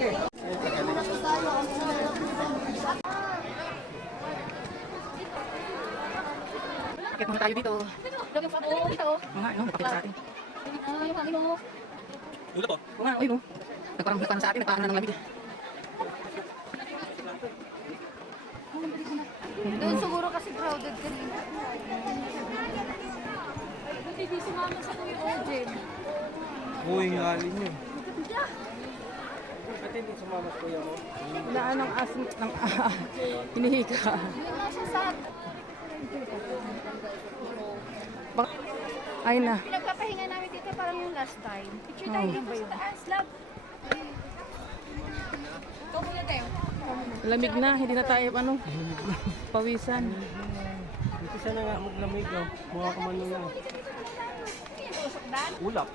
Akit muna tayo dito. Mga ano, napakita sa atin. Ulo po. Oo nga, ayun o. Nagparang sa atin, nagparang na ng lamig. Doon siguro kasi crowded kanina. Hindi sumama sa Kuya Ojen. Uy, ngalin nyo. Ate, hindi sumama sa kuya mo. Laan ng hinihika. Yun nga siya sa... Ay na. Pinagpapahinga namin dito parang yung last time. Picture tayo dito sa taas, love. Ikaw muna tayo. Lamig na, hindi na tayo pawisan. Dito siya na nga maglamig. Mukha ka man nung ulap.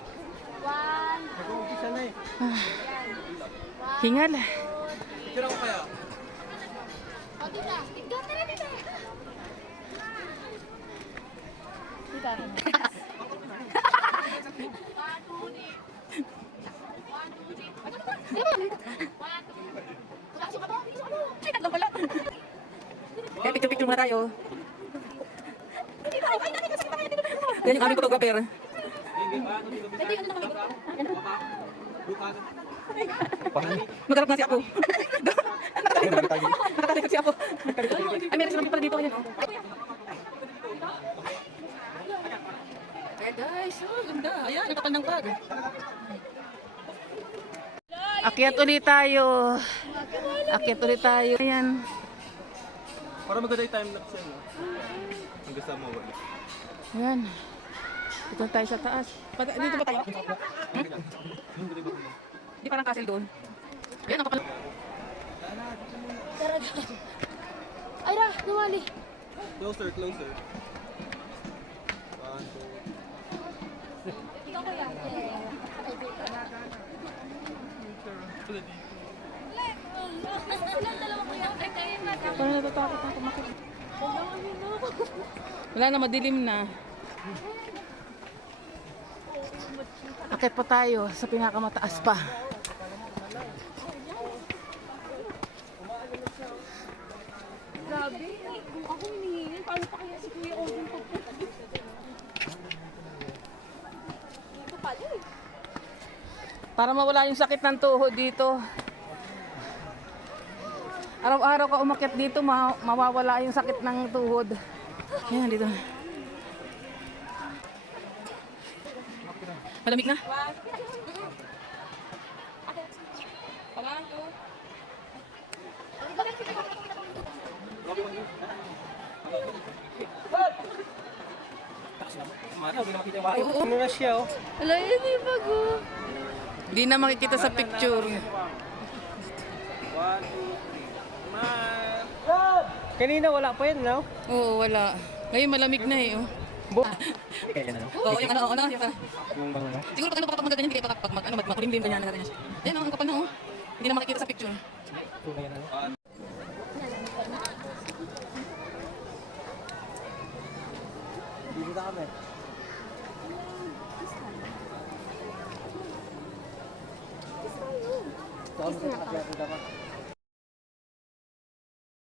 One. Nag-umpisa na eh. Hingal. Picture ako kaya. O, tita. Tita, tara, tita. Tita, Kaya picture muna tayo. Yan yung aming photographer. Magarap na si Apo. Nakatalikot si Apo. Ay, meron silang pala dito. Ayan, oh. Ayan guys, oh, ganda. Ayan, nakapal ng bag. Akyat ulit tayo. Akyat ulit tayo. Ayan. Para maganda yung time-lapse yan. Ang gusto mo wala. Ayan. Dito tayo sa taas. Dito ba tayo? Di parang castle doon. Ayan, nakapal. tara. Ay, ra, nawali. Closer, closer. One, two. Ikaw kaya? Nasa silang dalawa kuya. Ay, tayo yung Parang natatakot na kumakit. Wala na, madilim na. Akit pa tayo sa pinakamataas pa. Grabe. Kung ako hinihingin, paano pa kaya si Kuya Owen pagpunta? Ito pala eh. Para mawala yung sakit ng tuhod dito. Araw-araw ka umakyat dito, mawawala yung sakit ng tuhod. Ayan, dito na. Malamig na. Ano na siya oh? Wala yun yung bago. Hindi na makikita sa picture. 1, 2, 3. Smile! Kanina wala pa yun, no? Oo, wala. Ngayon malamig na eh. Oh. Oo, yung ano, yung siguro pag pag magaganyan, hindi kayo pag makulimlim ganyan na ganyan. Ayan, ang kapal na oh. Hindi na makikita sa picture. Dito na kami. Kiss tayo.